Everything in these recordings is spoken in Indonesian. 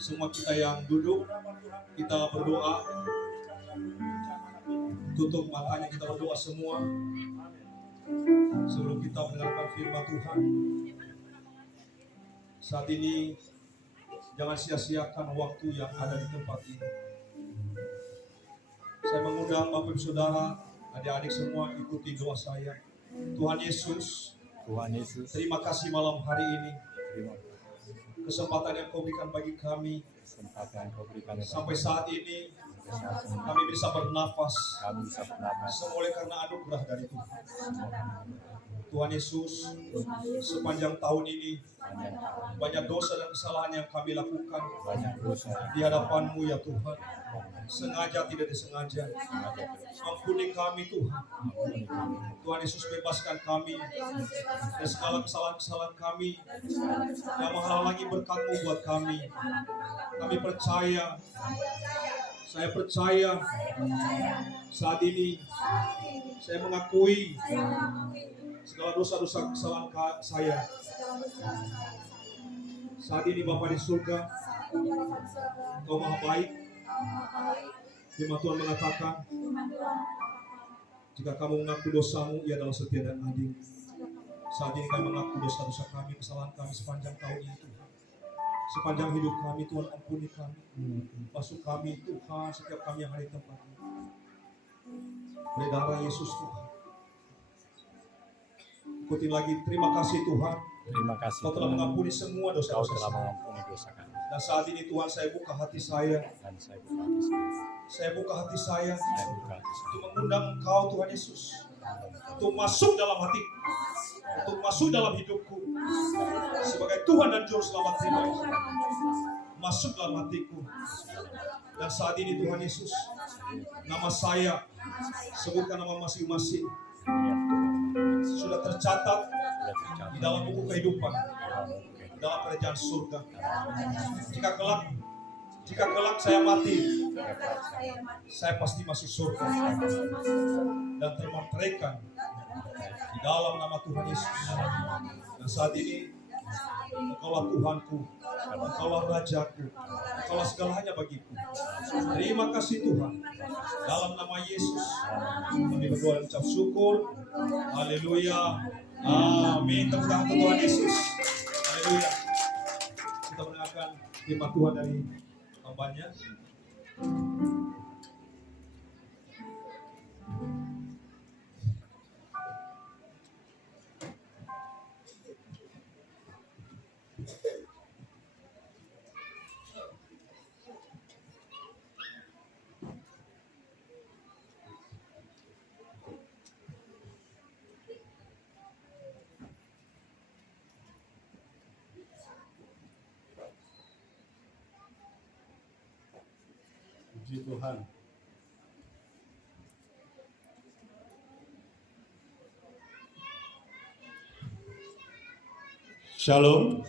Semua kita yang duduk, kita berdoa. Tutup matanya, kita berdoa semua sebelum kita mendengarkan firman Tuhan. Saat ini jangan sia-siakan waktu yang ada di tempat ini. Saya mengundang Bapak Ibu Saudara, adik-adik semua, ikuti doa saya. Tuhan Yesus, terima kasih malam hari ini. kesempatan yang Kau berikan bagi kami. Sampai saat ini kami bisa bernafas. Semua oleh karena anugerah dari Tuhan. Tuhan Yesus, sepanjang tahun ini banyak dosa dan kesalahan yang kami lakukan di hadapan-Mu ya Tuhan. Sengaja tidak disengaja. Ampuni kami Tuhan. Tuhan Yesus, bebaskan kami dari segala kesalahan-kesalahan kami yang menghalangi berkat-Mu buat kami. Kami percaya, saya percaya saat ini saya mengakui segala dosa-dosa kesalahan saya. Saat ini Bapa di surga, Engkau Maha baik. Firman Tuhan mengatakan, jika kamu mengaku dosamu, Ia adalah setia dan adil. Saat ini kami mengaku dosa-dosa kami, kesalahan kami sepanjang tahun ini Tuhan. Sepanjang hidup kami Tuhan, ampuni kami. Basuh kami Tuhan, setiap kami yang ada di tempat ini. Oleh darah Yesus Tuhan. Ikuti lagi, terima kasih Tuhan. Terima kasih. Kau telah mengampuni semua dosa-dosa saya. Dan saat ini Tuhan, saya buka hati saya. Saya buka hati saya untuk mengundang Engkau Tuhan Yesus, untuk masuk dalam hatiku, untuk masuk dalam hidupku sebagai Tuhan dan Juru Selamat pribadi. Masuk dalam hatiku. Dan saat ini Tuhan Yesus, nama saya, sebutkan nama masing-masing, sudah tercatat di dalam buku kehidupan, dalam kerajaan surga. Jika kelak saya mati, saya pasti masuk surga dan termateraikan di dalam nama Tuhan Yesus. Dan saat ini, Engkaulah Tuhanku, Engkaulah Rajaku, Engkaulah segalanya bagiku. Terima kasih Tuhan. Dalam nama Yesus, kami berdoa dan ucap syukur. Haleluya. Amin. Tepuk tangan untuk Tuhan Yesus. Haleluya. Kita mendengarkan firman Tuhan dari hamba-Nya. Puji Tuhan. Shalom.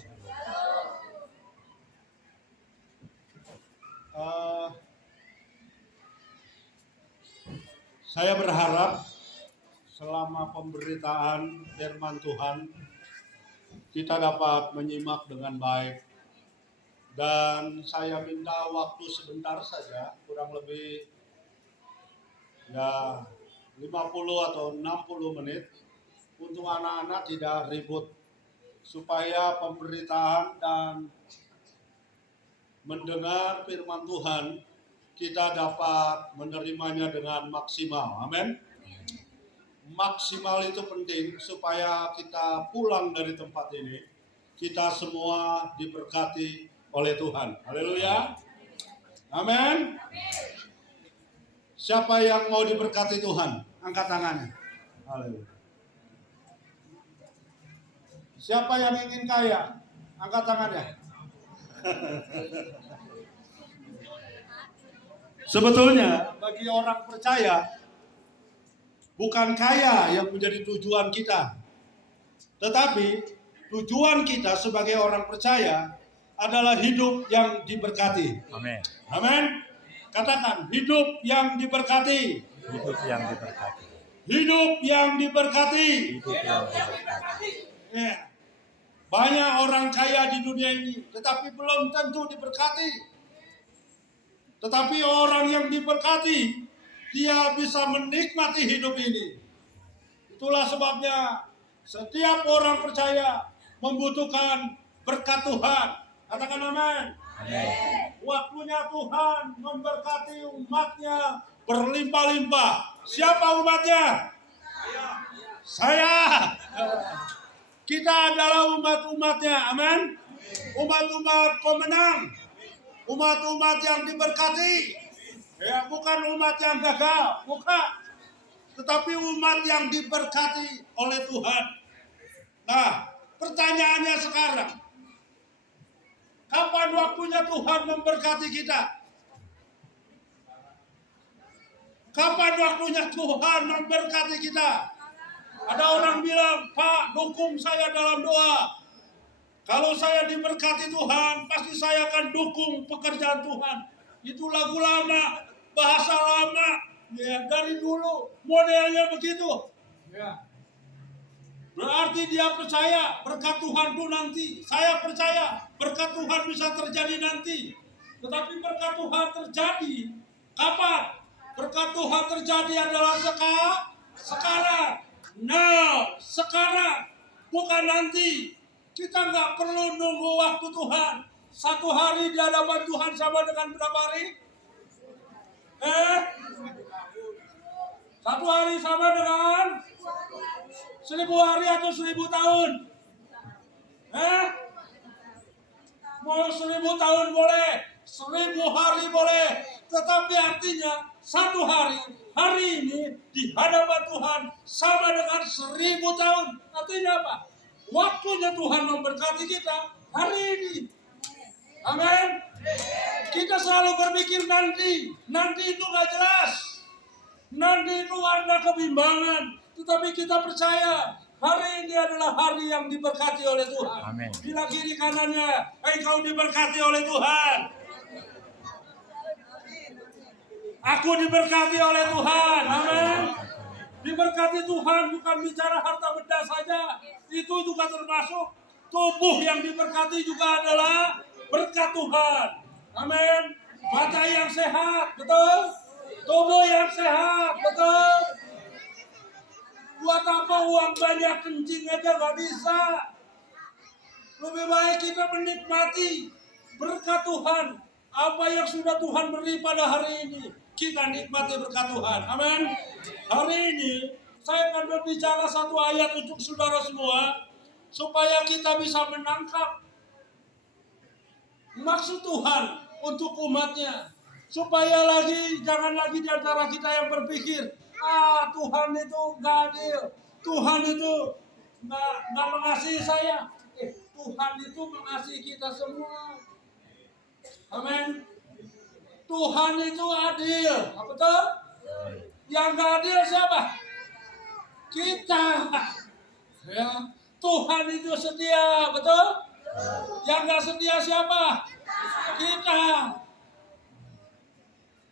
Saya berharap selama pemberitaan firman Tuhan kita dapat menyimak dengan baik. Dan saya minta waktu sebentar saja, kurang lebih ya 50 atau 60 menit untuk anak-anak tidak ribut, supaya pemberitaan dan mendengar firman Tuhan kita dapat menerimanya dengan maksimal. Amin. Maksimal itu penting supaya kita pulang dari tempat ini, kita semua diberkati oleh Tuhan. Haleluya. Amin. Siapa yang mau diberkati Tuhan? Angkat tangannya. Haleluya. Siapa yang ingin kaya? Angkat tangannya. Sebetulnya bagi orang percaya, bukan kaya yang menjadi tujuan kita. Tetapi tujuan kita sebagai orang percaya adalah hidup yang diberkati. Amin. Amin. Katakan, hidup yang diberkati. Hidup yang diberkati. Hidup yang diberkati. Hidup yang diberkati. Ya. Banyak orang kaya di dunia ini, tetapi belum tentu diberkati. Tetapi orang yang diberkati, dia bisa menikmati hidup ini. Itulah sebabnya setiap orang percaya membutuhkan berkat Tuhan. Katakan amin. Waktunya Tuhan memberkati umatnya berlimpah-limpah. Siapa umatnya? Saya. Kita adalah umat-umatnya. Amin. Umat-umat pemenang. Umat-umat yang diberkati. Ya, bukan umat yang gagal, bukan. Tetapi umat yang diberkati oleh Tuhan. Nah, pertanyaannya sekarang, kapan waktunya Tuhan memberkati kita? Kapan waktunya Tuhan memberkati kita? Ada orang bilang, Pak, dukung saya dalam doa. Kalau saya diberkati Tuhan, pasti saya akan dukung pekerjaan Tuhan. Itu lagu lama, bahasa lama, ya, dari dulu modelnya begitu. Ya. Berarti dia percaya berkat Tuhan itu nanti. Saya percaya berkat Tuhan bisa terjadi nanti. Tetapi berkat Tuhan terjadi kapan? Berkat Tuhan terjadi adalah sekarang. Now, sekarang, bukan nanti. Kita nggak perlu nunggu waktu Tuhan. Satu hari di hadapan Tuhan sama dengan berapa hari? Satu hari sama dengan 1000 hari atau 1000 tahun? Mau 1000 tahun boleh, 1000 hari boleh. Tetapi artinya satu hari ini di hadapan Tuhan sama dengan 1000 tahun. Artinya apa? Waktunya Tuhan memberkati kita hari ini. Amin. Kita selalu berpikir nanti itu nggak jelas. Nanti itu warna kebimbangan. Tetapi kita percaya hari ini adalah hari yang diberkati oleh Tuhan. Amin. Bila kiri kanannya, engkau diberkati oleh Tuhan. Aku diberkati oleh Tuhan. Amin. Diberkati Tuhan bukan bicara harta benda saja. Itu juga termasuk tubuh yang diberkati juga adalah berkat Tuhan. Amin. Mata yang sehat, betul? Tubuh yang sehat, betul? Buat apa uang banyak kencing aja gak bisa? Lebih baik kita menikmati berkat Tuhan. Apa yang sudah Tuhan beri pada hari ini, kita nikmati berkat Tuhan. Amin. Hari ini saya akan berbicara satu ayat untuk saudara semua, supaya kita bisa menangkap maksud Tuhan untuk umatnya. Supaya jangan lagi di antara kita yang berpikir, Tuhan itu gak adil, Tuhan itu gak mengasihi saya. Tuhan itu mengasihi kita semua. Amin. Tuhan itu adil, betul? Yang gak adil siapa? Kita. Ya. Tuhan itu setia, betul? Yang gak setia siapa? Kita.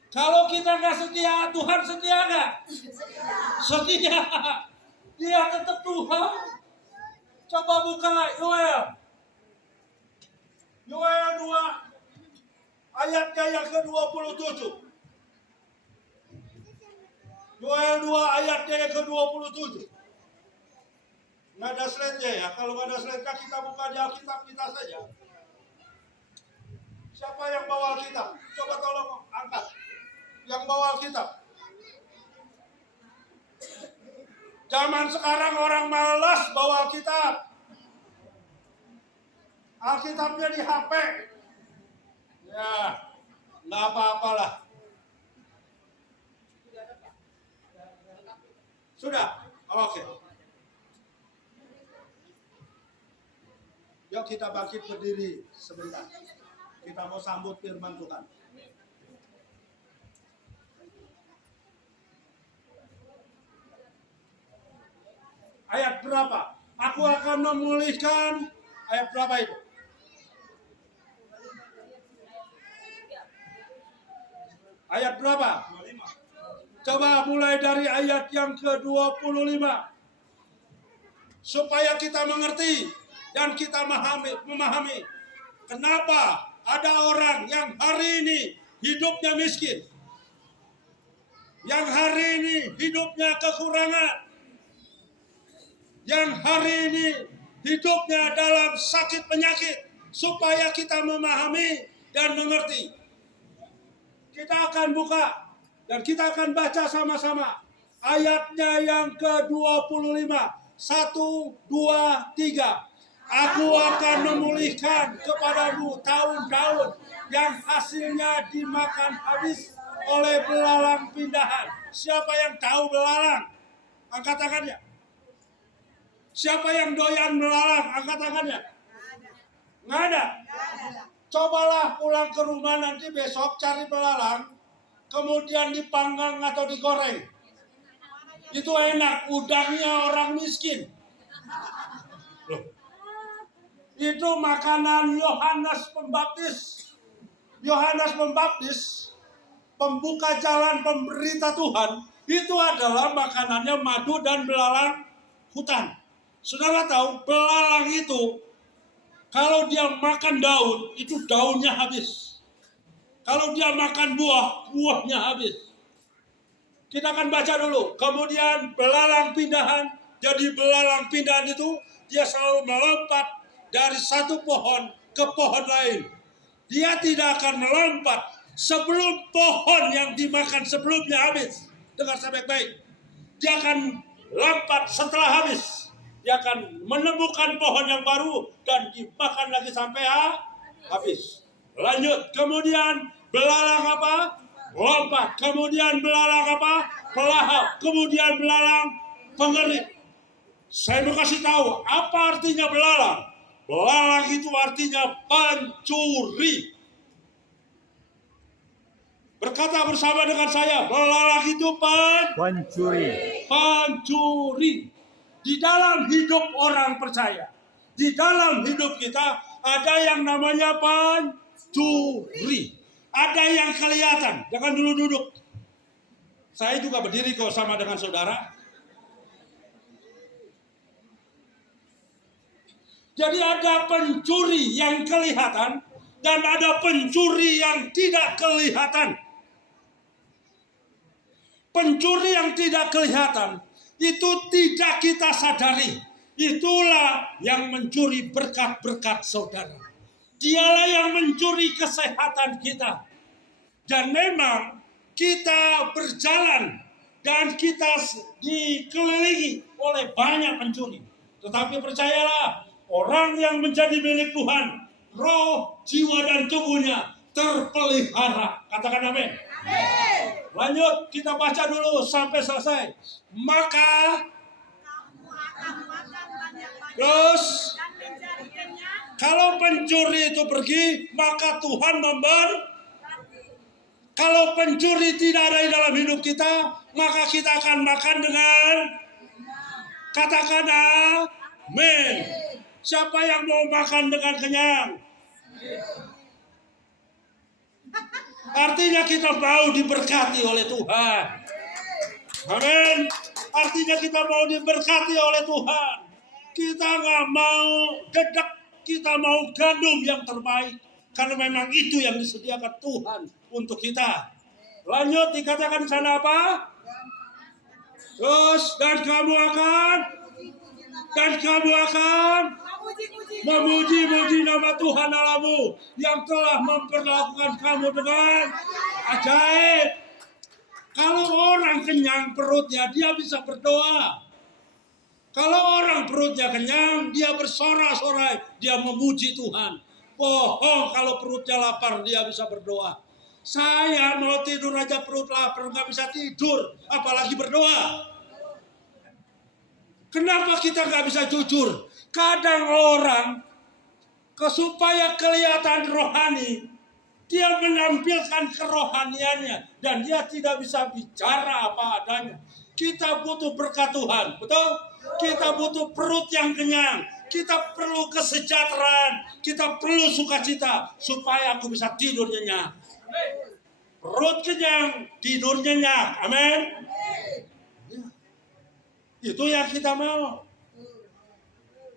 Kalau kita gak setia, Tuhan setia gak? Setia. Dia tetap Tuhan. Coba buka Yoel 2 ayatnya yang ke-27. Yoel 2 ayatnya yang ke-27. Nggak ada slide-nya ya. Kalau nggak ada slide-nya kita buka di Alkitab kita saja. Siapa yang bawa Alkitab? Coba tolong angkat. Yang bawa Alkitab. Zaman sekarang orang malas bawa Alkitab. Alkitabnya di HP. Ya, nggak apa-apalah. Sudah? Oke. Yuk kita bangkit berdiri sebentar. Kita mau sambut firman Tuhan. Ayat berapa? Aku akan memulihkan. Ayat berapa itu? Ayat berapa? 25. Coba mulai dari ayat yang ke-25. Supaya kita mengerti dan kita memahami kenapa ada orang yang hari ini hidupnya miskin, yang hari ini hidupnya kekurangan, yang hari ini hidupnya dalam sakit penyakit, supaya kita memahami dan mengerti. Kita akan buka dan kita akan baca sama-sama ayatnya yang ke-25. 1, 2, 3. Aku akan memulihkan kepadamu daun-daun yang hasilnya dimakan habis oleh belalang pindahan. Siapa yang tahu belalang? Angkat tangannya. Siapa yang doyan belalang? Angkat tangannya. Nggak ada. Cobalah pulang ke rumah nanti besok cari belalang, kemudian dipanggang atau digoreng. Itu enak, udangnya orang miskin. Loh. Itu makanan Yohanes Pembaptis. Yohanes Pembaptis, pembuka jalan pemberita Tuhan, itu adalah makanannya madu dan belalang hutan. Saudara tahu, belalang itu kalau dia makan daun, itu daunnya habis. Kalau dia makan buah, buahnya habis. Kita akan baca dulu. Kemudian belalang pindahan. Jadi belalang pindahan itu dia selalu melompat dari satu pohon ke pohon lain. Dia tidak akan melompat sebelum pohon yang dimakan sebelumnya habis. Dengar saya baik-baik. Dia akan lompat setelah habis. Dia akan menemukan pohon yang baru dan dimakan lagi sampai habis. Lanjut. Kemudian belalang apa? Lompat. Kemudian belalang apa? Pelahap. Kemudian belalang pengerit. Saya mau kasih tahu apa artinya belalang. Belalang itu artinya pencuri. Berkata bersama dengan saya, belalang itu Pencuri. pencuri. Di dalam hidup orang percaya, di dalam hidup kita ada yang namanya pencuri. Ada yang kelihatan. Jangan dulu duduk. Saya juga berdiri kok sama dengan saudara. Jadi ada pencuri yang kelihatan dan ada pencuri yang tidak kelihatan. Pencuri yang tidak kelihatan itu tidak kita sadari. Itulah yang mencuri berkat-berkat saudara. Dialah yang mencuri kesehatan kita. Dan memang kita berjalan dan kita dikelilingi oleh banyak pencuri. Tetapi percayalah, orang yang menjadi milik Tuhan, roh, jiwa, dan tubuhnya terpelihara. Katakan amin. Lanjut, kita baca dulu sampai selesai. Maka, terus, kalau pencuri itu pergi, maka Tuhan kalau pencuri tidak ada di dalam hidup kita, maka kita akan makan dengan, katakan amin. Siapa yang mau makan dengan kenyang? Artinya kita mau diberkati oleh Tuhan. Amin. Artinya kita mau diberkati oleh Tuhan. Kita nggak mau dedek, kita mau gandum yang terbaik. Karena memang itu yang disediakan Tuhan untuk kita. Lanjut, dikatakan sana apa? Terus, dan kamu akan memuji-muji nama Tuhan Allahmu yang telah memperlakukan kamu dengan ajaib. Kalau orang kenyang perutnya, dia bisa berdoa. Kalau orang perutnya kenyang, dia bersorak-sorai, dia memuji Tuhan. Bohong kalau perutnya lapar, dia bisa berdoa. Saya mau tidur aja perut lapar, nggak bisa tidur, apalagi berdoa. Kenapa kita nggak bisa jujur? Kadang orang, supaya kelihatan rohani, dia menampilkan kerohaniannya dan dia tidak bisa bicara apa adanya. Kita butuh berkat Tuhan, betul? Kita butuh perut yang kenyang. Kita perlu kesejahteraan. Kita perlu sukacita supaya aku bisa tidur nyenyak. Perut kenyang, tidur nyenyak. Amin. Itu yang kita mau.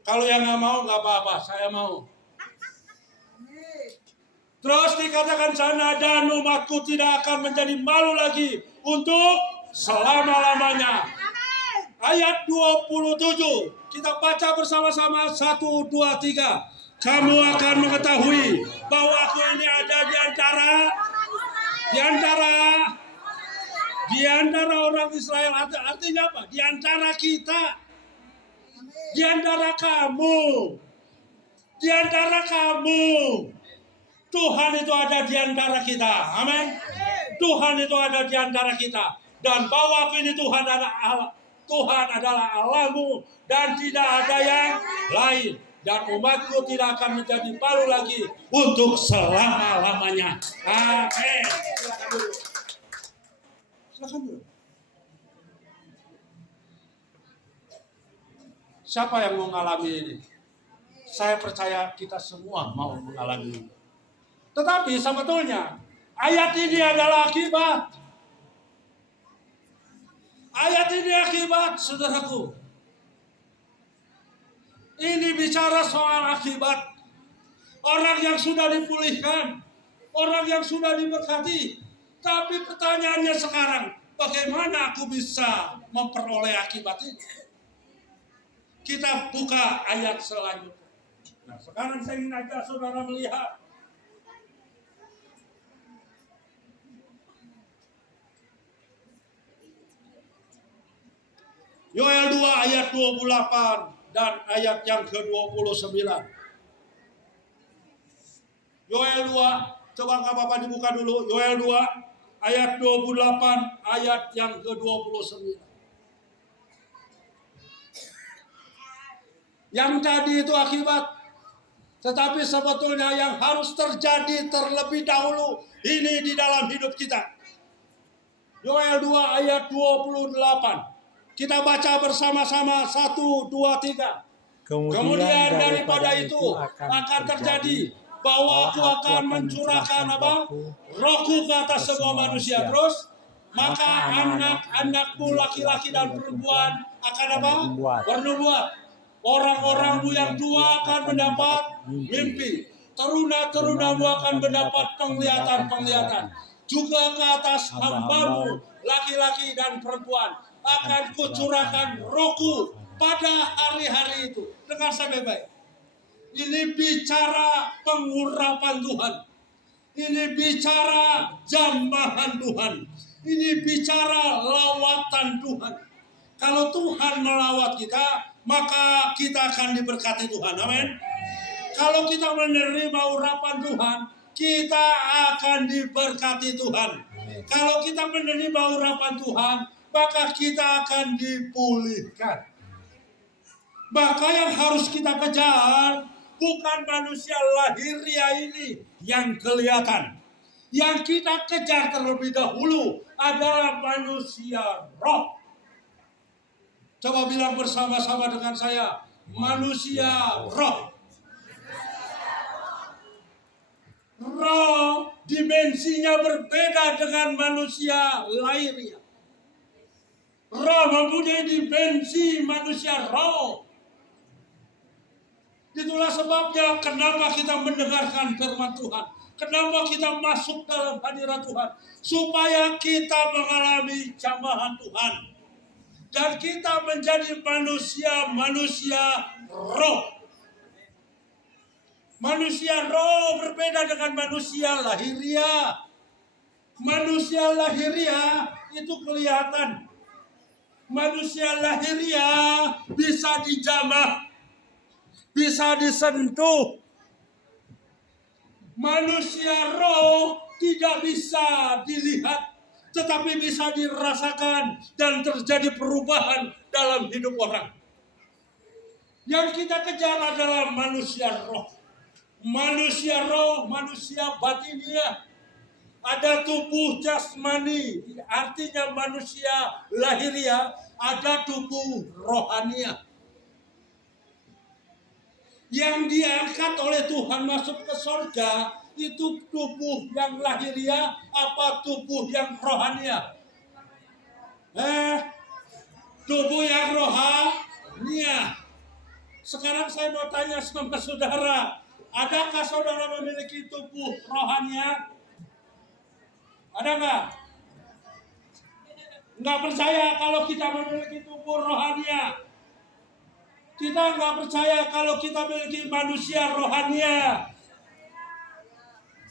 Kalau yang nggak mau, nggak apa-apa. Saya mau. Terus dikatakan sana, dan umatku tidak akan menjadi malu lagi untuk selama-lamanya. Ayat 27. Kita baca bersama-sama. 1, 2, 3. Kamu akan mengetahui bahwa aku ini ada di antara orang Israel. Artinya apa? Di antara kita. Di antara kamu. Di antara kamu, Tuhan itu ada di antara kita. Amin. Tuhan itu ada di antara kita. Dan bahwa ini Tuhan adalah Allah. Tuhan adalah Allahmu dan tidak ada yang lain. Dan umatku tidak akan menjadi baru lagi untuk selama-lamanya. Amin. Silakan dulu. Silakan dulu. Siapa yang mau mengalami ini? Saya percaya kita semua mau mengalami ini. Tetapi sebetulnya ayat ini adalah akibat. Ayat ini akibat, saudaraku. Ini bicara soal akibat. Orang yang sudah dipulihkan, orang yang sudah diberkati. Tapi pertanyaannya sekarang, bagaimana aku bisa memperoleh akibat ini? Kita buka ayat selanjutnya. Nah, sekarang saya ingin ajak saudara melihat. Yoel 2 ayat 28 dan ayat yang ke-29. Yoel 2, coba Bapak dibuka dulu. Yoel 2 ayat 28 ayat yang ke-29. Yang tadi itu akibat. Tetapi sebetulnya yang harus terjadi terlebih dahulu ini di dalam hidup kita. Yoel 2 ayat 28. Kita baca bersama-sama 1, 2, 3. Kemudian daripada itu akan terjadi bahwa aku akan mencurahkan apa? Rohku ke atas semua manusia. Terus maka anak-anakmu laki-laki dan perempuan akan apa? Bernubuat. Orang-orangmu yang tua akan mendapat mimpi. Teruna-terunamu akan mendapat penglihatan-penglihatan. Juga ke atas hambamu laki-laki dan perempuan akan kucurahkan rohku pada hari-hari itu. Dengar saya baik-baik. Ini bicara pengurapan Tuhan. Ini bicara jambahan Tuhan. Ini bicara lawatan Tuhan. Kalau Tuhan melawat kita, maka kita akan diberkati Tuhan. Amin. Kalau kita menerima urapan Tuhan, kita akan diberkati Tuhan. Kalau kita menerima urapan Tuhan, maka kita akan dipulihkan. Maka yang harus kita kejar bukan manusia lahiriah ini yang kelihatan. Yang kita kejar terlebih dahulu adalah manusia roh. Coba bilang bersama-sama dengan saya, manusia roh. Roh dimensinya berbeda dengan manusia lahiriah. Roh mempunyai dimensi manusia roh. Itulah sebabnya kenapa kita mendengarkan firman Tuhan. Kenapa kita masuk dalam hadirat Tuhan. Supaya kita mengalami jamahan Tuhan. Dan kita menjadi manusia roh. Manusia roh berbeda dengan manusia lahiriah. Manusia lahiriah itu kelihatan. Manusia lahiriah bisa dijamah, bisa disentuh. Manusia roh tidak bisa dilihat, tetapi bisa dirasakan dan terjadi perubahan dalam hidup orang. Yang kita kejar adalah manusia roh. Manusia roh, manusia batiniah. Ada tubuh jasmani, artinya manusia lahiriah, ada tubuh rohaniah. Yang diangkat oleh Tuhan masuk ke surga, itu tubuh yang lahiriah, apa tubuh yang rohaniah? Tubuh yang rohaniah. Sekarang saya mau tanya sama saudara, adakah saudara memiliki tubuh rohaniah? Ada nggak? Nggak percaya kalau kita memiliki tubuh rohania. Kita nggak percaya kalau kita memiliki manusia rohania.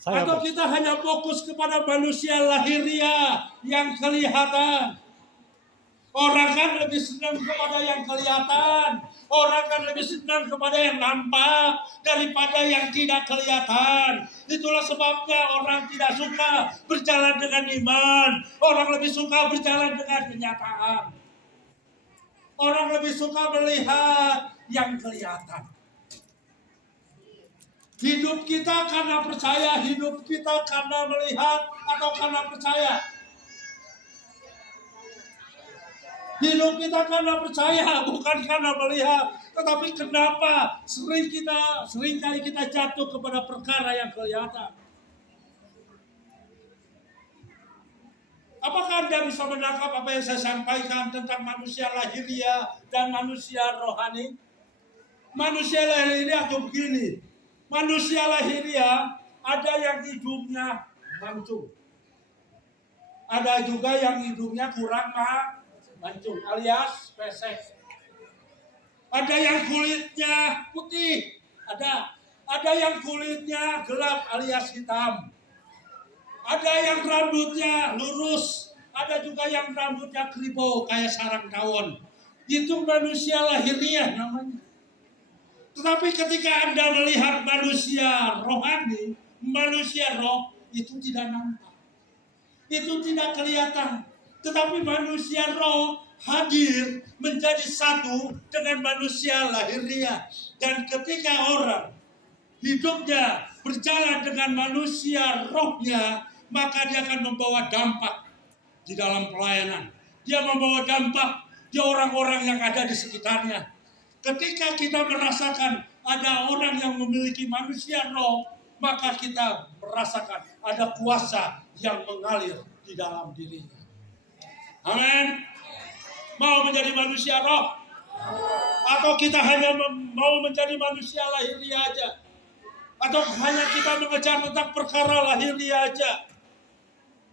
Atau kita hanya fokus kepada manusia lahiriah yang kelihatan. Orang kan lebih senang kepada yang kelihatan. Orang kan lebih senang kepada yang nampak daripada yang tidak kelihatan. Itulah sebabnya orang tidak suka berjalan dengan iman. Orang lebih suka berjalan dengan kenyataan. Orang lebih suka melihat yang kelihatan. Hidup kita karena percaya, hidup kita karena melihat atau karena percaya. Hidup kita karena percaya, bukan karena melihat. Tetapi kenapa seringkali kita jatuh kepada perkara yang kelihatan? Apakah Anda bisa menangkap apa yang saya sampaikan tentang manusia lahiriah dan manusia rohani? Manusia lahiriah itu begini. Manusia lahiriah ada yang hidungnya mancung. Ada juga yang hidungnya kurang mancung alias pesek. Ada yang kulitnya putih, ada yang kulitnya gelap alias hitam. Ada yang rambutnya lurus, ada juga yang rambutnya kribo kayak sarang tawon. Itu manusia lahiriah namanya. Tetapi ketika Anda melihat manusia rohani, manusia roh itu tidak nampak. Itu tidak kelihatan. Tetapi manusia roh hadir menjadi satu dengan manusia lahiriah. Dan ketika orang hidupnya berjalan dengan manusia rohnya, maka dia akan membawa dampak di dalam pelayanan. Dia membawa dampak di orang-orang yang ada di sekitarnya. Ketika kita merasakan ada orang yang memiliki manusia roh, maka kita merasakan ada kuasa yang mengalir di dalam dirinya. Amin. Mau menjadi manusia roh? Atau kita hanya mau menjadi manusia lahiriah aja? Atau hanya kita mengejar tentang perkara lahiriah aja?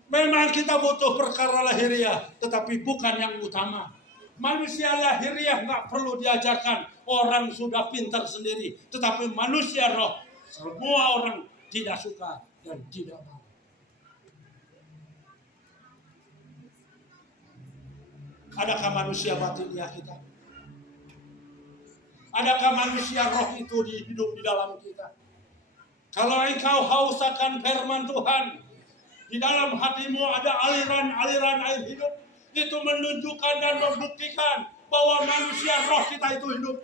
Memang kita butuh perkara lahiriah, tetapi bukan yang utama. Manusia lahiriah nggak perlu diajarkan. Orang sudah pintar sendiri. Tetapi manusia roh, semua orang tidak suka dan tidak mau. Adakah manusia batiniah kita? Adakah manusia roh itu hidup di dalam kita? Kalau engkau haus akan firman Tuhan, di dalam hatimu ada aliran-aliran air hidup, itu menunjukkan dan membuktikan bahwa manusia roh kita itu hidup.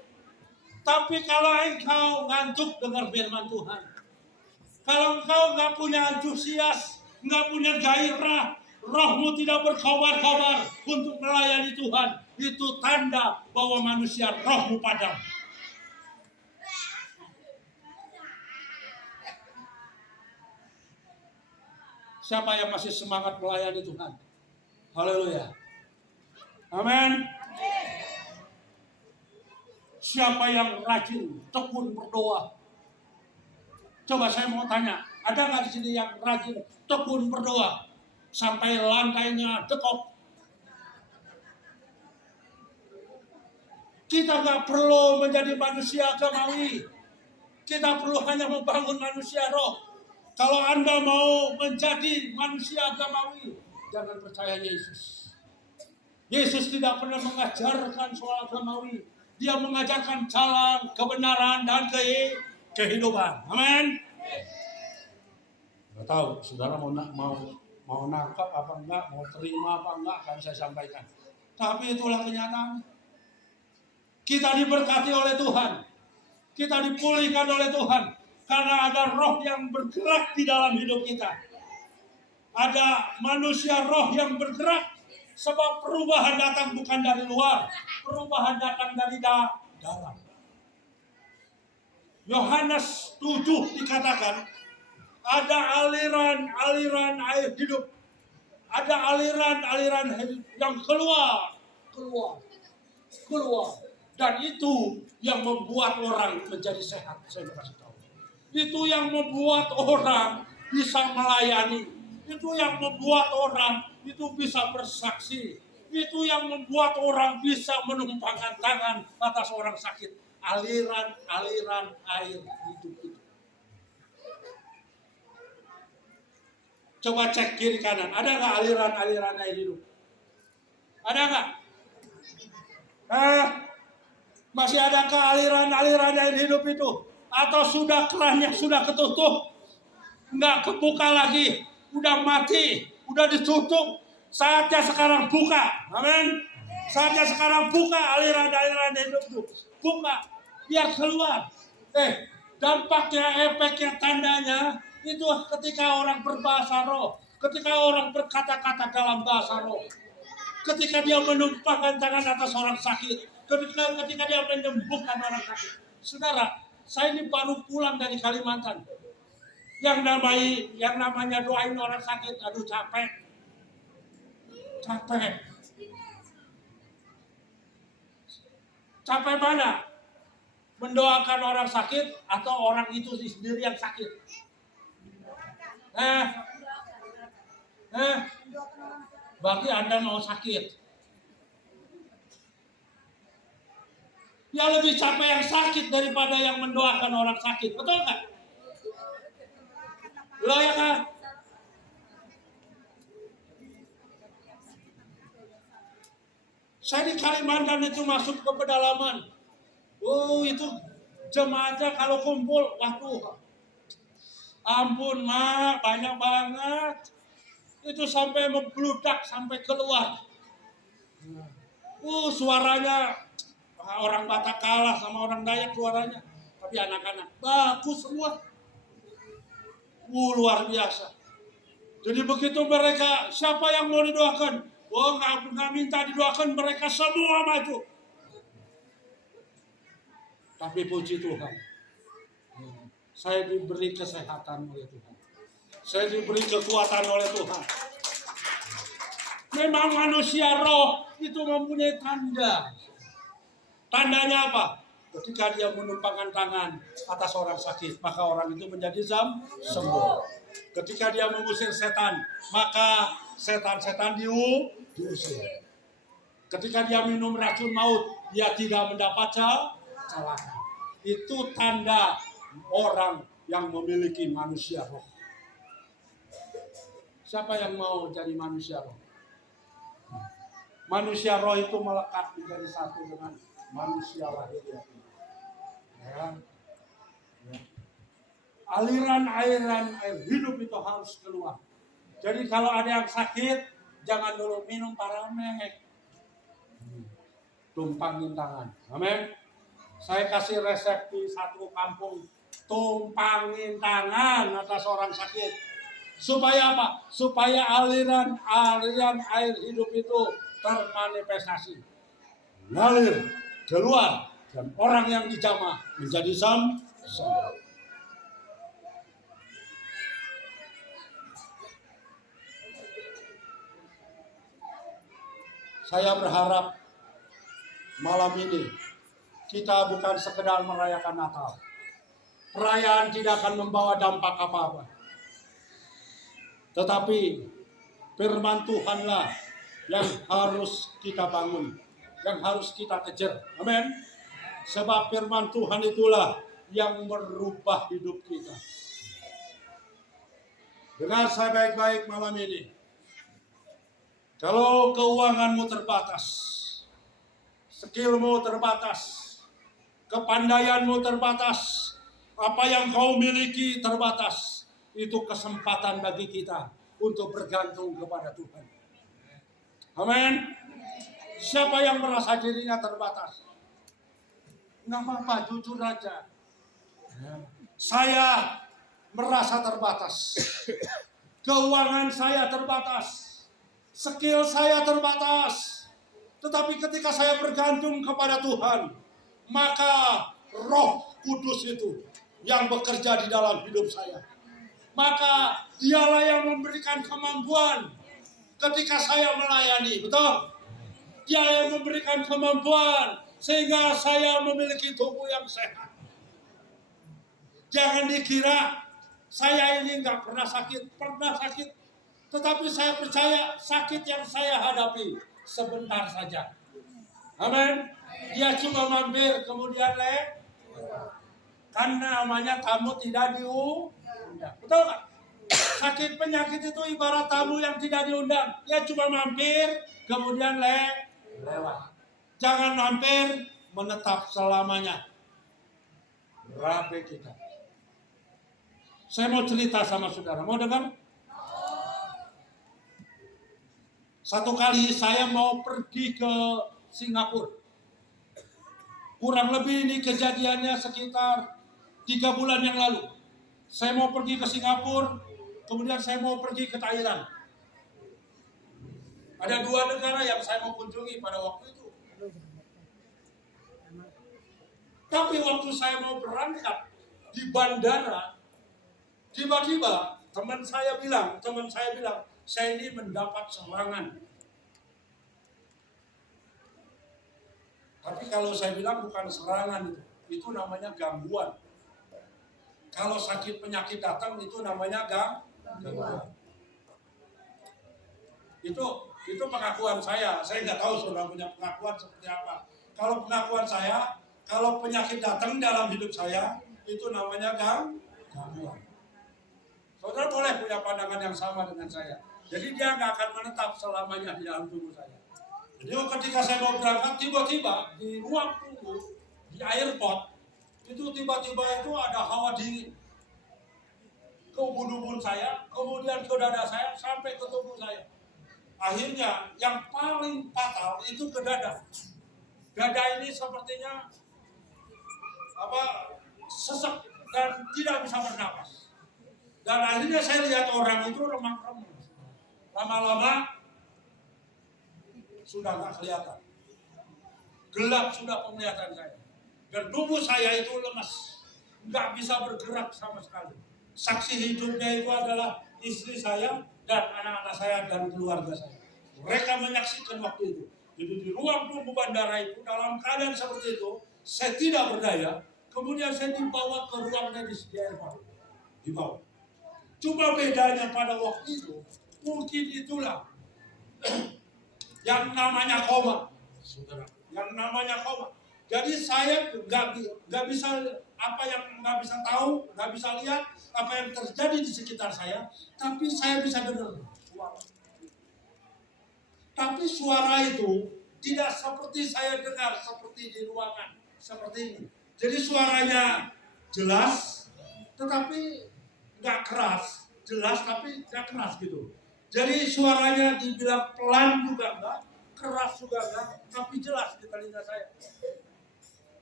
Tapi kalau engkau ngantuk dengar firman Tuhan, kalau engkau nggak punya antusias, nggak punya gairah, rohmu tidak berkobar-kobar untuk melayani Tuhan, itu tanda bahwa manusia rohmu padam. Siapa yang masih semangat melayani Tuhan? Haleluya. Amin. Siapa yang rajin, tekun berdoa? Coba saya mau tanya, ada nggak di sini yang rajin, tekun berdoa? Sampai lantainya dekok. Kita nggak perlu menjadi manusia agamawi. Kita perlu hanya membangun manusia roh. Kalau Anda mau menjadi manusia agamawi, jangan percaya Yesus. Yesus tidak pernah mengajarkan soal agamawi. Dia mengajarkan jalan, kebenaran, dan kehidupan. Amin. Nggak tahu, saudara mau nangkap apa enggak, mau terima apa enggak, akan saya sampaikan. Tapi itulah kenyataan. Kita diberkati oleh Tuhan. Kita dipulihkan oleh Tuhan. Karena ada roh yang bergerak di dalam hidup kita. Ada manusia roh yang bergerak. Sebab perubahan datang bukan dari luar. Perubahan datang dari dalam. Yohanes 7 dikatakan, ada aliran-aliran air hidup. Ada aliran-aliran yang keluar. Dan itu yang membuat orang menjadi sehat. Saya mau kasih tahu. Itu yang membuat orang bisa melayani. Itu yang membuat orang itu bisa bersaksi. Itu yang membuat orang bisa menumpangkan tangan atas orang sakit. Aliran-aliran air hidup itu. Coba cek kiri kanan. Ada nggak aliran-aliran air hidup? Ada nggak? Masih adakah aliran-aliran air hidup itu? Atau sudah kerannya sudah ketutup? Nggak kebuka lagi. Udah mati. Udah ditutup. Saatnya sekarang buka. Amin. Saatnya sekarang buka aliran-aliran hidup itu. Buka. Biar keluar. Dampaknya, efeknya, tandanya itu ketika orang berbahasa roh. Ketika orang berkata-kata dalam bahasa roh. Ketika dia menumpahkan tangan atas orang sakit. Ketika dia menyembuhkan orang sakit. Saudara, saya ini baru pulang dari Kalimantan. Yang namanya doain orang sakit, aduh capek. Capek mana? Mendoakan orang sakit atau orang itu sendiri yang sakit? Berarti Anda mau sakit. Yang lebih capek yang sakit daripada yang mendoakan orang sakit. Betul nggak? Lo ya kan? Saya di Kalimantan itu masuk ke pedalaman. Itu jemaatnya kalau kumpul, waduh. Ampun, Mak, banyak banget. Itu sampai membludak, sampai keluar. Suaranya orang Batak kalah sama orang Dayak suaranya. Tapi anak-anak bagus semua. Luar biasa. Jadi begitu mereka, siapa yang mau didoakan? Nggak minta didoakan, mereka semua maju. Tapi puji Tuhan, saya diberi kesehatan oleh Tuhan. Saya diberi kekuatan oleh Tuhan. Memang manusia roh itu mempunyai tanda. Tandanya apa? Ketika dia menumpangkan tangan atas orang sakit, maka orang itu menjadi sembuh. Ketika dia mengusir setan, maka setan-setan diusir. Ketika dia minum racun maut, dia tidak mendapat celaka. Itu tanda orang yang memiliki manusia roh. Siapa yang mau jadi manusia roh? Manusia roh itu melekat menjadi satu dengan manusia lahir. Aliran-aliran air hidup itu harus keluar. Jadi kalau ada yang sakit, jangan dulu minum Paramek. Tumpangin tangan. Amin. Saya kasih resep di satu kampung. Tumpangin tangan atas orang sakit. Supaya apa? Supaya aliran air hidup itu termanifestasi. Ngalir, keluar. Dan orang yang dijamah menjadi sembuh. Saya berharap malam ini kita bukan sekedar merayakan Natal. Perayaan tidak akan membawa dampak apa-apa. Tetapi firman Tuhanlah yang harus kita bangun, yang harus kita kejar. Amin. Sebab firman Tuhan itulah yang merubah hidup kita. Dengar saya baik-baik malam ini. Kalau keuanganmu terbatas, skillmu terbatas, kepandaianmu terbatas, apa yang kau miliki terbatas, itu kesempatan bagi kita untuk bergantung kepada Tuhan. Amin. Siapa yang merasa dirinya terbatas? Nggak apa-apa, jujur aja. Saya merasa terbatas. Keuangan saya terbatas. Skill saya terbatas. Tetapi ketika saya bergantung kepada Tuhan, maka Roh Kudus itu yang bekerja di dalam hidup saya. Maka dialah yang memberikan kemampuan ketika saya melayani. Betul? Dia yang memberikan kemampuan sehingga saya memiliki tubuh yang sehat. Jangan dikira saya ini nggak pernah sakit. Pernah sakit. Tetapi saya percaya sakit yang saya hadapi sebentar saja. Amin. Dia cuma mampir kemudian karena namanya tamu tidak diundang. Betul nggak? Sakit penyakit itu ibarat tamu yang tidak diundang. Dia cuma mampir kemudian lewat. jangan hampir menetap selamanya. Rabe kita. Saya mau cerita sama saudara, mau dengar? Satu kali saya mau pergi ke Singapura. Kurang lebih ini kejadiannya sekitar 3 bulan yang lalu. Saya mau pergi ke Singapura, kemudian saya mau pergi ke Thailand. Ada 2 negara yang saya mau kunjungi pada waktu itu. Tapi waktu saya mau berangkat di bandara, tiba-tiba teman saya bilang, saya ini mendapat serangan. Tapi kalau saya bilang bukan serangan itu namanya gangguan. Kalau sakit penyakit datang itu namanya gangguan. Itu pengakuan saya. Saya nggak tahu saudara punya pengakuan seperti apa. Kalau pengakuan saya, kalau penyakit datang dalam hidup saya, itu namanya gangguan. Saudara boleh punya pandangan yang sama dengan saya. Jadi dia nggak akan menetap selamanya di dalam tubuh saya. Jadi ketika saya mau berangkat, tiba-tiba di ruang tunggu, di airport, itu tiba-tiba itu ada hawa dingin. Ke ubun-ubun saya, kemudian ke dada saya, sampai ke tubuh saya. Akhirnya yang paling fatal itu ke dada. Dada ini sepertinya sesek dan tidak bisa bernapas. Dan akhirnya saya lihat orang itu remang-remang. Lama-lama sudah nggak kelihatan. Gelap sudah penglihatan saya. Dan tubuh saya itu lemas. Nggak bisa bergerak sama sekali. Saksi hidupnya itu adalah istri saya dan anak-anak saya dan keluarga saya. Mereka menyaksikan waktu itu. Jadi di ruang tunggu bandara itu dalam keadaan seperti itu, saya tidak berdaya. Kemudian saya dibawa ke ruang medis di airport. Dibawa. Cuma bedanya pada waktu itu, mungkin itulah yang namanya koma, saudara. Yang namanya koma. Jadi saya nggak bisa apa yang nggak bisa tahu, nggak bisa lihat apa yang terjadi di sekitar saya, tapi saya bisa dengar suara. Tapi suara itu tidak seperti saya dengar seperti di ruangan seperti ini. Jadi suaranya jelas, tetapi nggak keras, jelas tapi nggak keras gitu. Jadi suaranya dibilang pelan juga enggak, keras juga enggak, tapi jelas di telinga saya.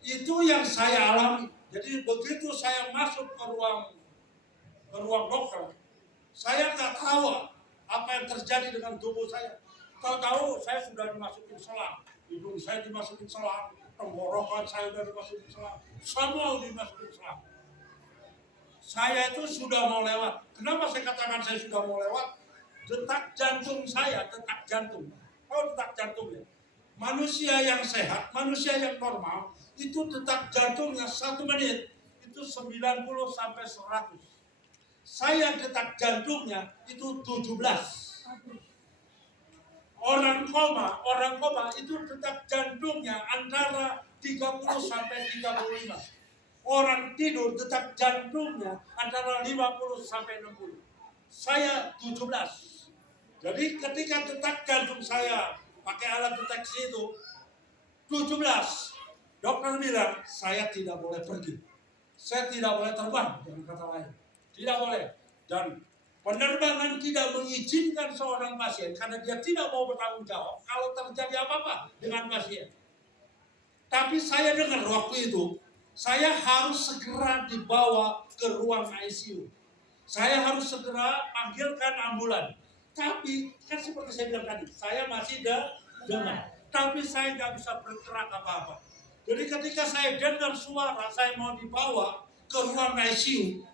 Itu yang saya alami. Jadi begitu saya masuk ke ruang dokter, saya nggak tahu apa yang terjadi dengan tubuh saya. Tahu-tahu saya sudah dimasukin selang, hidung saya dimasukin selang, tenggorokan saya sudah dimasukin selang, semua dimasukin selang. Saya itu sudah mau lewat. Kenapa saya katakan saya sudah mau lewat? Detak jantung saya, detak jantung. Oh, detak jantungnya. Manusia yang sehat, manusia yang normal, itu detak jantungnya 1 menit itu 90 sampai 100. Saya detak jantungnya itu 17. Orang koma itu detak jantungnya antara 30 sampai 35. Orang tidur detak jantungnya antara 50 sampai 60. Saya 17. Jadi ketika detak jantung saya pakai alat deteksi itu 17, dokter bilang saya tidak boleh pergi. Saya tidak boleh terbang, dengan kata lain. Tidak boleh. Dan penerbangan tidak mengizinkan seorang pasien karena dia tidak mau bertanggung jawab kalau terjadi apa-apa dengan pasien. Tapi saya dengar waktu itu, saya harus segera dibawa ke ruang ICU. Saya harus segera panggilkan ambulan. Tapi kan seperti saya bilang tadi, saya masih dengar. Tapi saya nggak bisa bergerak apa-apa. Jadi ketika saya dengar suara saya mau dibawa ke ruang ICU,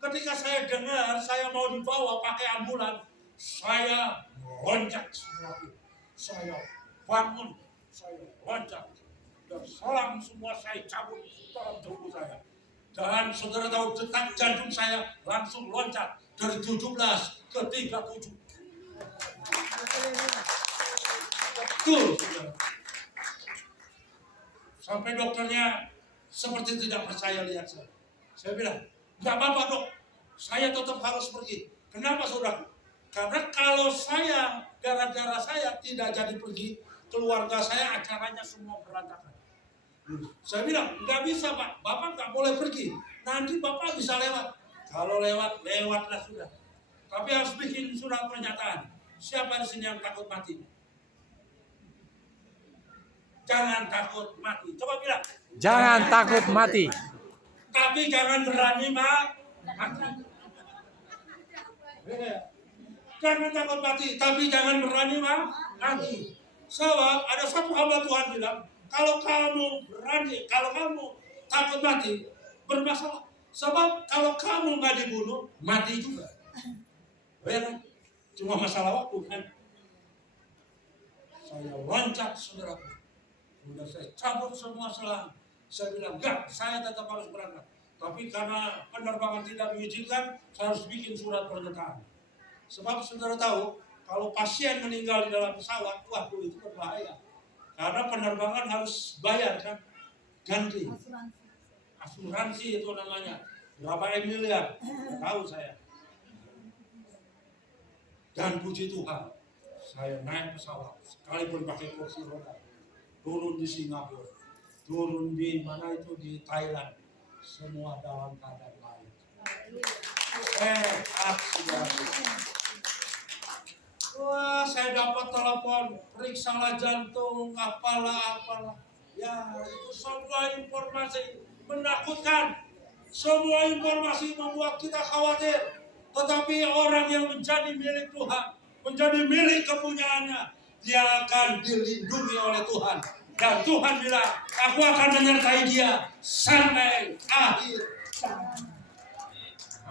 ketika saya dengar saya mau dibawa pakai ambulan, saya loncat semua. Saya bangun, saya loncat. Dan selang semua saya cabut dalam tubuh saya. Dan saudara tahu detak jantung saya langsung loncat dari 17 ke 37. Betul, saudara. Sampai dokternya seperti tidak percaya lihat saya. Saya bilang, nggak apa-apa dok, saya tetap harus pergi. Kenapa saudara? Karena kalau saya, gara-gara saya tidak jadi pergi, keluarga saya acaranya semua berantakan. Saya bilang, nggak bisa Pak, Bapak nggak boleh pergi. Nanti Bapak bisa lewat. Kalau lewat, lewatlah sudah. Tapi harus bikin surat pernyataan. Siapa di sini yang takut mati? Jangan takut mati. Coba bilang. Jangan takut mati. Tapi jangan berani mati. Jangan takut mati, tapi jangan berani mati. Sebab ada satu hamba Tuhan bilang, kalau kamu berani, kalau kamu takut mati, bermasalah. Sebab kalau kamu nggak dibunuh, mati juga. Benar? Cuma masalah waktu kan. Saya loncat saudaraku. Sudah saya cabut semua selang. Saya bilang, enggak, saya tetap harus berangkat. Tapi karena penerbangan tidak mengizinkan, saya harus bikin surat pernyataan. Sebab saudara tahu, kalau pasien meninggal di dalam pesawat, waduh itu berbahaya. Karena penerbangan harus bayar kan, ganti. Asuransi itu namanya. Berapa miliar? Tahu saya. Dan puji Tuhan, saya naik pesawat, sekalipun pakai kursi roda, turun di Singapura, turun di mana itu di Thailand, semua dalam keadaan baik. Wah, saya dapat telepon, periksalah jantung, apalah. Ya, itu semua informasi menakutkan. Semua informasi membuat kita khawatir. Tetapi orang yang menjadi milik Tuhan, menjadi milik kepunyaannya, dia akan dilindungi oleh Tuhan. Dan Tuhan bilang, aku akan menyertai dia sampai akhir zaman.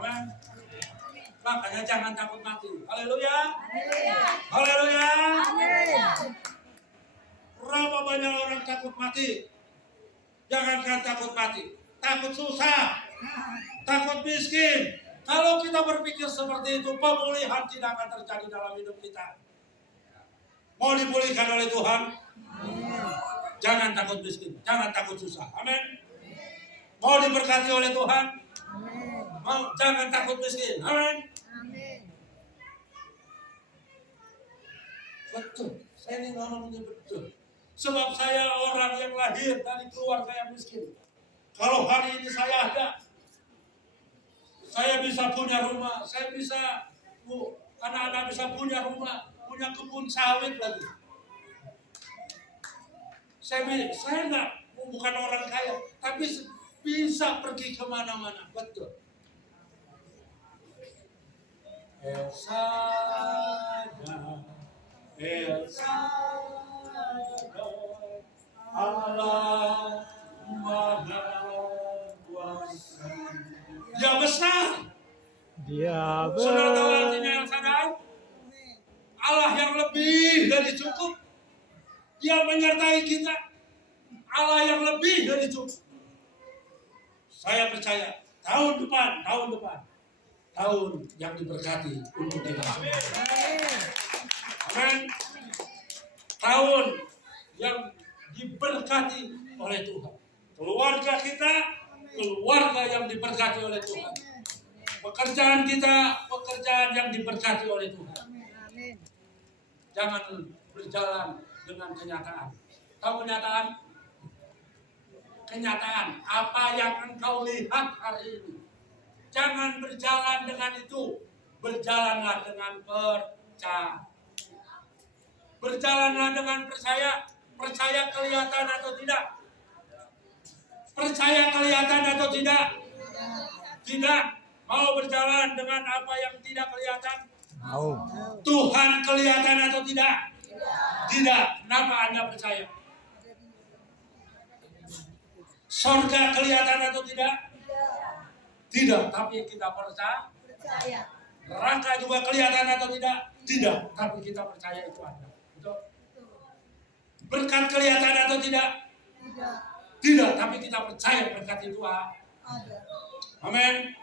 Amin. Makanya jangan takut mati. Haleluya. Haleluya. Berapa banyak orang takut mati? Jangankan takut mati, takut susah, takut miskin. Kalau kita berpikir seperti itu, pemulihan tidak akan terjadi dalam hidup kita. Mau dipulihkan oleh Tuhan? Jangan takut miskin, jangan takut susah. Amin. Mau diberkati oleh Tuhan? Mau, jangan takut miskin. Amin. Betul, saya ini ngomongnya betul. Sebab saya orang yang lahir dari keluarga yang miskin. Kalau hari ini saya ada, saya bisa punya rumah, saya bisa, anak-anak bisa punya rumah, punya kebun sawit lagi. Saya enggak, bukan orang kaya, tapi bisa pergi kemana-mana, betul. Allah Maha Kuasa. Dia besar. Dia Saudara tahu artinya yang sadar? Allah yang lebih dari cukup. Dia menyertai kita. Allah yang lebih dari cukup. Saya percaya tahun depan, tahun yang diberkati untuk kita semua. Amin. Tahun yang diberkati oleh Tuhan. Keluarga kita, keluarga yang diberkati oleh Tuhan. Pekerjaan kita, pekerjaan yang diberkati oleh Tuhan. Jangan berjalan dengan kenyataan. Tahu kenyataan? Kenyataan, apa yang engkau lihat hari ini. Jangan berjalan dengan itu. Berjalanlah dengan percaya. Berjalanlah dengan percaya. Percaya kelihatan atau tidak? Percaya kelihatan atau tidak? Tidak. Mau berjalan dengan apa yang tidak kelihatan? mau. Tuhan kelihatan atau tidak? Tidak. Kenapa Anda percaya? Sorga kelihatan atau tidak? Tidak. Tapi kita percaya. Neraka juga kelihatan atau tidak? Tidak. Tapi kita percaya itu ada. Betul? Berkat kelihatan atau tidak? Tidak. Tapi kita percaya berkat itu ada. Amin.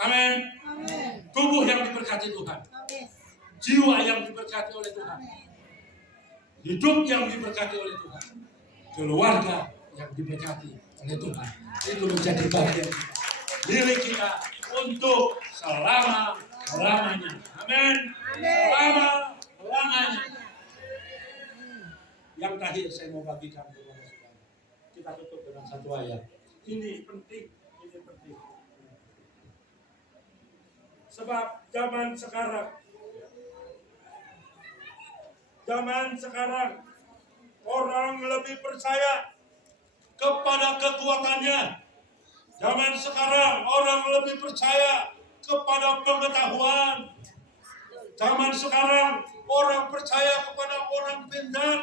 Amin. Tubuh yang diberkati Tuhan. Jiwa yang diberkati oleh Tuhan. Hidup yang diberkati oleh Tuhan. Keluarga yang diberkati oleh Tuhan. Itu menjadi bagian milik kita untuk selama-lamanya. Amin. Selama-lamanya. Yang terakhir saya mau bagikan kepada saudara. Kita tutup dengan satu ayat. Ini penting, ini penting. Sebab zaman sekarang orang lebih percaya kepada kekuatannya. Zaman sekarang orang lebih percaya kepada pengetahuan. Zaman sekarang orang percaya kepada orang pintar.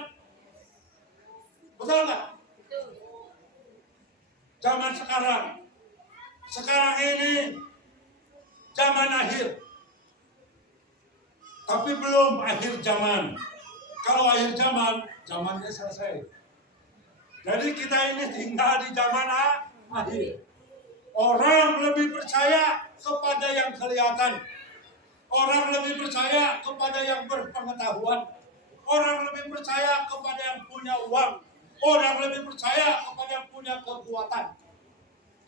Betul nggak? Zaman sekarang ini zaman akhir. Tapi belum akhir zaman. Kalau akhir zaman, zamannya selesai. Jadi kita ini tinggal di zaman akhir. Orang lebih percaya kepada yang kelihatan. Orang lebih percaya kepada yang berpengetahuan. Orang lebih percaya kepada yang punya uang. Orang lebih percaya kepada yang punya kekuatan,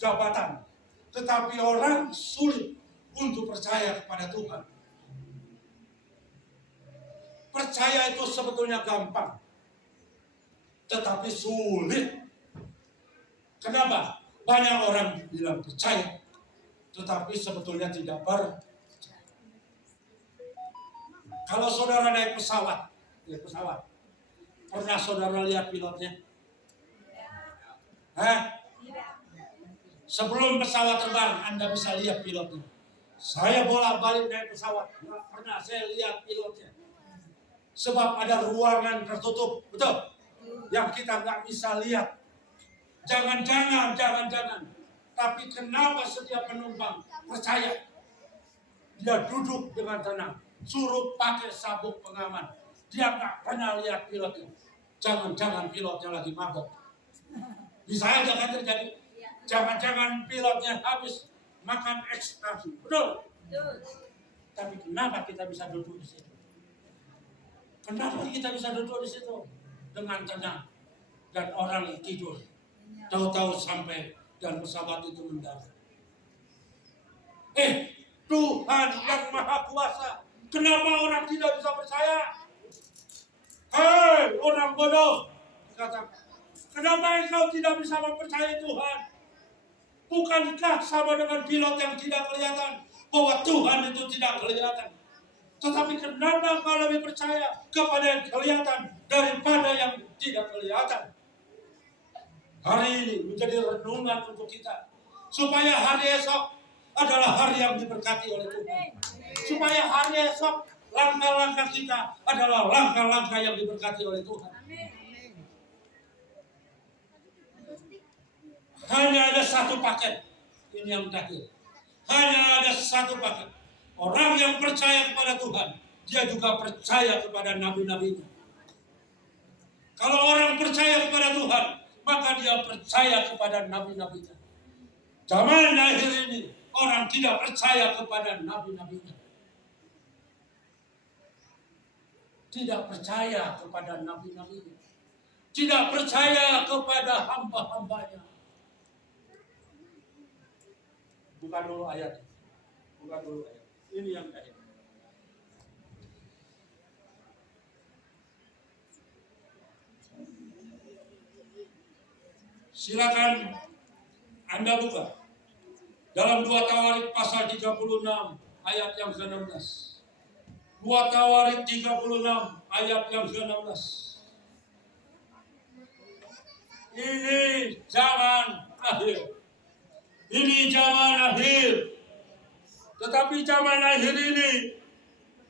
jabatan. Tetapi orang sulit untuk percaya kepada Tuhan. Percaya itu sebetulnya gampang, tetapi sulit. Kenapa? Banyak orang bilang percaya, tetapi sebetulnya tidak percaya. Kalau saudara naik pesawat, pernah saudara lihat pilotnya? Sebelum pesawat terbang, Anda bisa lihat pilotnya. Saya bolak-balik naik pesawat, nggak pernah saya lihat pilotnya. Sebab ada ruangan tertutup, betul? Yang kita nggak bisa lihat. Jangan-jangan. Tapi kenapa setiap penumpang percaya? Dia duduk dengan tenang, suruh pakai sabuk pengaman. Dia nggak pernah lihat pilotnya. Jangan-jangan pilotnya lagi mabok. Bisa aja kan terjadi. Jangan-jangan pilotnya habis makan ekstasi. Betul? Tapi kenapa kita bisa duduk di situ? Kenapa kita bisa duduk di situ? Dengan tenang. Dan orang tidur. Tahu-tahu sampai dan pesawat itu mendarat. Tuhan yang Maha Kuasa. Kenapa orang tidak bisa percaya? Hei, orang bodoh. Kata, kenapa engkau tidak bisa mempercayai Tuhan? Bukankah sama dengan pilot yang tidak kelihatan? Bahwa Tuhan itu tidak kelihatan. Tetapi kenapa engkau lebih percaya kepada yang kelihatan daripada yang tidak kelihatan? Hari ini menjadi renungan untuk kita. Supaya hari esok adalah hari yang diberkati oleh Tuhan. Supaya hari esok langkah-langkah kita adalah langkah-langkah yang diberkati oleh Tuhan. Hanya ada satu paket. Ini yang terakhir. Hanya ada satu paket. Orang yang percaya kepada Tuhan, dia juga percaya kepada nabi-nabinya. Kalau orang percaya kepada Tuhan, maka dia percaya kepada nabi-nabinya. Zaman akhir ini, orang tidak percaya kepada nabi-nabinya. Tidak percaya kepada nabi-nabinya. Tidak percaya kepada hamba-hambanya. Buka dulu ayat. Ini yang terakhir. Silakan Anda buka. Dalam 2 Tawarik pasal 36 ayat yang ke-16. 2 Tawarik 36 ayat yang ke-16. Ini zaman akhir. Ini zaman akhir. Tetapi zaman akhir ini,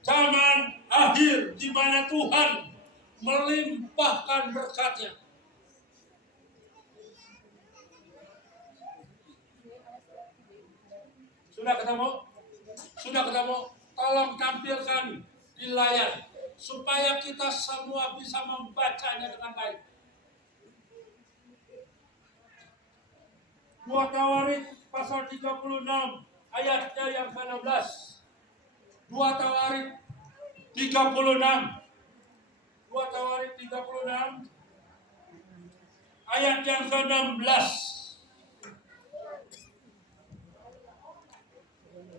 zaman akhir di mana Tuhan melimpahkan berkat-Nya. Sudah ketemu? Tolong tampilkan di layar supaya kita semua bisa membacanya dengan baik. 2 Tawarik pasal 36 ayatnya yang ke-16. 2 Tawarik 36. 2 Tawarik 36 ayat yang ke-16.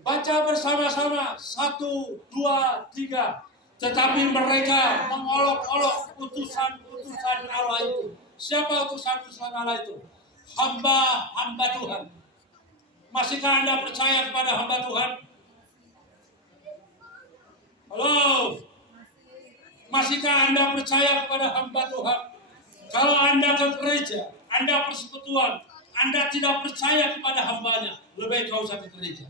Baca bersama-sama. 1, 2, 3. Tetapi mereka mengolok-olok utusan-utusan utusan Allah itu? Siapa utusan Allah itu? Hamba Tuhan. Masihkah Anda percaya kepada hamba Tuhan? Halo? Masihkah Anda percaya kepada hamba Tuhan? Kalau Anda ke gereja, Anda persekutuan, Anda tidak percaya kepada hambanya, lebih baik kau usah ke gereja.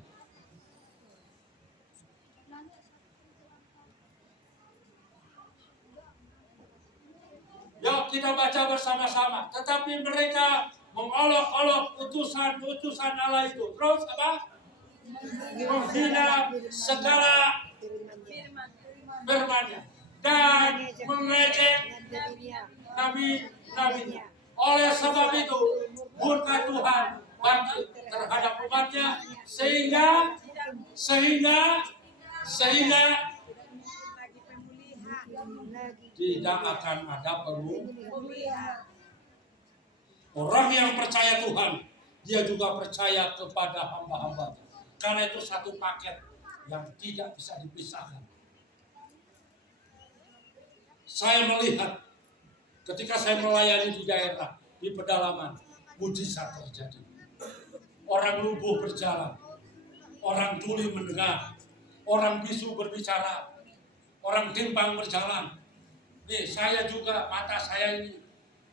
Yuk kita baca bersama-sama. Tetapi mereka mengolok-olok utusan Allah itu. Terus apa? Menghina segala firman-Nya dan mengejek nabi-nabinya. Oleh sebab itu murka Tuhan bangkit terhadap umatnya sehingga tidak akan ada pemulihan. Orang yang percaya Tuhan, dia juga percaya kepada hamba-hambanya. Karena itu satu paket yang tidak bisa dipisahkan. Saya melihat ketika saya melayani di daerah, di pedalaman, mujizat terjadi. Orang lumpuh berjalan, orang tuli mendengar, orang bisu berbicara, orang timpang berjalan. Nih, saya juga, mata saya ini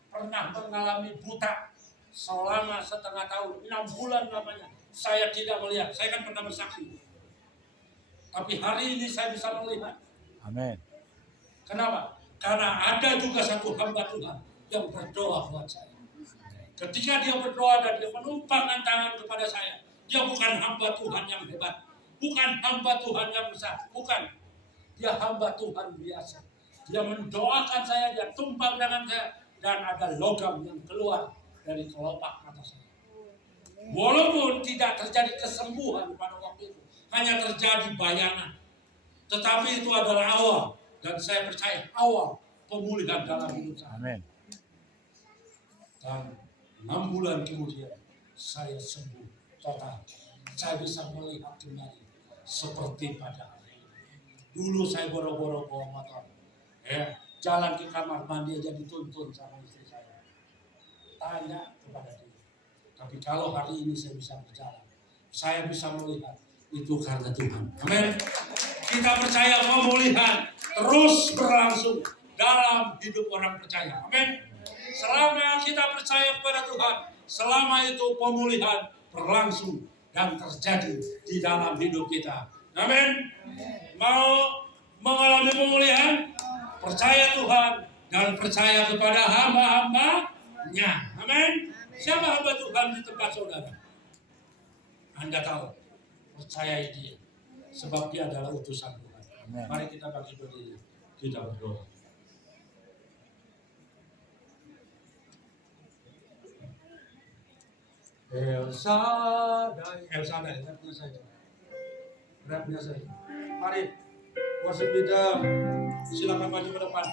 pernah mengalami buta selama setengah tahun, 6 bulan namanya. Saya tidak melihat, saya kan pernah bersaksi. Tapi hari ini saya bisa melihat. Amin. Kenapa? Karena ada juga satu hamba Tuhan yang berdoa buat saya. Ketika dia berdoa dan dia menumpangkan tangan kepada saya, dia bukan hamba Tuhan yang hebat, bukan hamba Tuhan yang besar, bukan. Dia hamba Tuhan biasa. Dia mendoakan saya, dia tumpang tangan saya, dan ada logam yang keluar dari kelopak mata saya. Walaupun tidak terjadi kesembuhan pada waktu itu, hanya terjadi bayangan. Tetapi itu adalah awal, dan saya percaya awal pemulihan dalam hidup saya. Amin. Dan 6 bulan kemudian saya sembuh total. Saya bisa melihat kembali seperti pada hari ini. Dulu saya boro-boro bawa motor, jalan ke kamar mandi aja dituntun sama istri saya. Tanya kepada dia. Tapi kalau hari ini saya bisa berjalan, saya bisa melihat, itu karena Tuhan. Amin. Kita percaya pemulihan terus berlangsung dalam hidup orang percaya. Amin. Selama kita percaya kepada Tuhan, selama itu pemulihan berlangsung dan terjadi di dalam hidup kita. Amin. Mau mengalami pemulihan? Percaya Tuhan dan percaya kepada hamba-hambanya. Amin. Siapa hamba Tuhan di tempat saudara? Anda tahu. Percayai dia. Sebab dia adalah utusan Tuhan. Amin. Mari kita bagi berdiri. Kita berdoa. El Shaddai, rapnya saya. Rapnya saya. Mari, worship leader, silakan maju ke depan.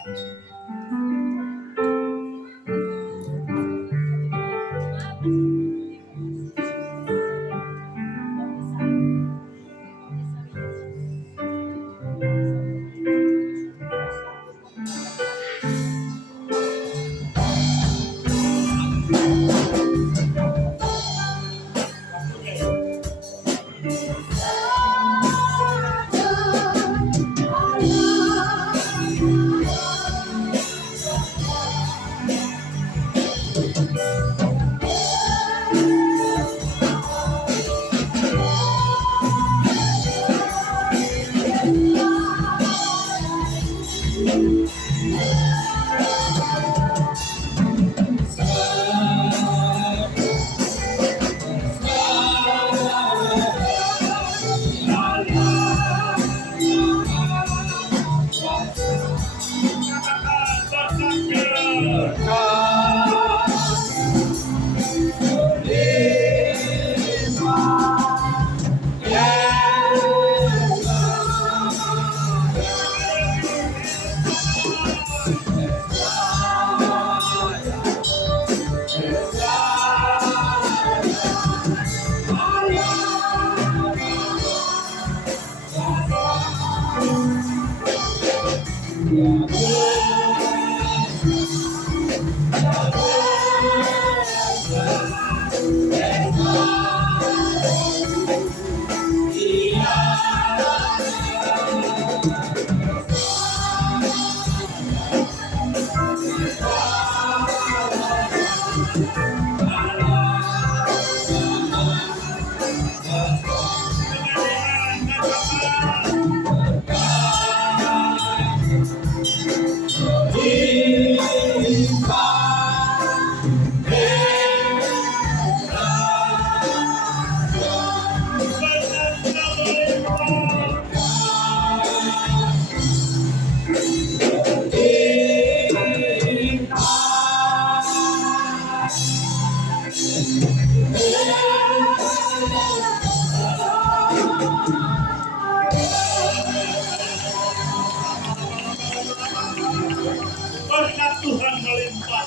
Berkat Tuhan melimpah.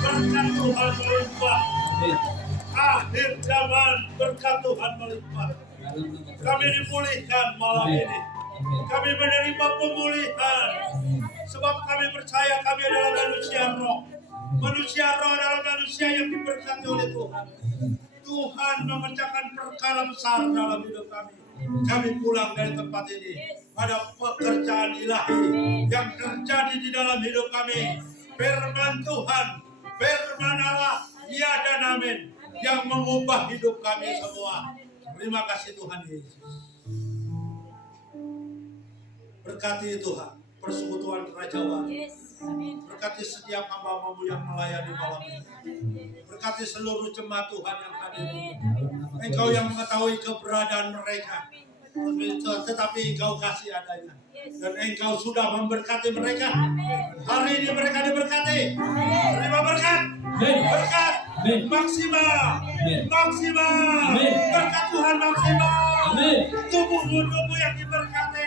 Berkat Tuhan melimpah. Akhir zaman berkat Tuhan melimpah. Kami dipulihkan malam ini. Kami menerima pemulihan. Sebab kami percaya kami adalah manusia roh. Manusia roh adalah manusia yang diberkati oleh Tuhan. Tuhan memecahkan perkara besar dalam hidup kami. Kami pulang dari tempat ini. Ada pekerjaan ilahi yang terjadi di dalam hidup kami. Firman Tuhan, firman Allah, ya dan amin, yang mengubah hidup kami semua. Terima kasih Tuhan Yesus. Berkati Tuhan persekutuan kerajaan. Berkati setiap hamba-Mu yang melayani malam ini. Berkati seluruh jemaat Tuhan yang hadir. Engkau yang mengetahui keberadaan mereka, tetapi Engkau kasih adanya. Dan Engkau sudah memberkati mereka. Hari ini mereka diberkati. Terima berkat. Berkat maksimal. Maksimal. Berkat Tuhan maksimal. Tubuh yang diberkati.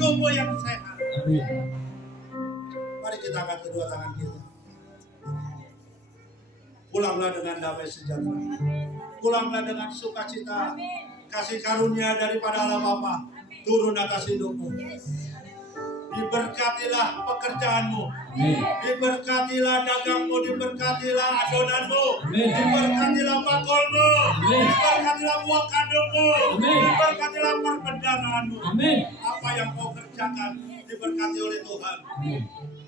Tubuh yang sehat. Mari kita angkat kedua tangan kita. Pulanglah dengan damai sejahtera. Pulanglah dengan sukacita. Kasih karunia daripada Allah Bapa turun atas hidupmu. Diberkatilah pekerjaanmu. Diberkatilah dagangmu. Diberkatilah adonanmu. Diberkatilah bakolmu. Diberkatilah buah kandungmu. Diberkatilah perbendaraanmu. Apa yang kau kerjakan diberkati oleh Tuhan.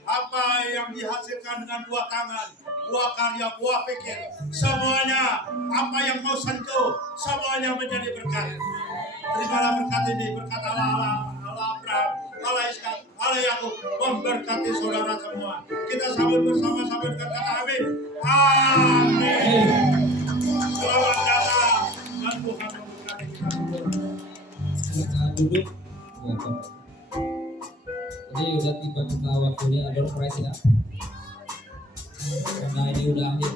Apa yang dihasilkan dengan dua tangan, buah karya, buah pikir, semuanya, apa yang kau sentuh, semuanya menjadi berkat. Terimalah berkat ini, berkat Allah Abraham, Allah Ishak, Allah Yakub, memberkati saudara semua. Kita sambut bersama-sama dengan kata amin. Amin. Selamat datang dan Tuhan memberkati kita semua. Silakan duduk. Ini udah tiba kita waktunya adore price ya. Karena ini udah akhir.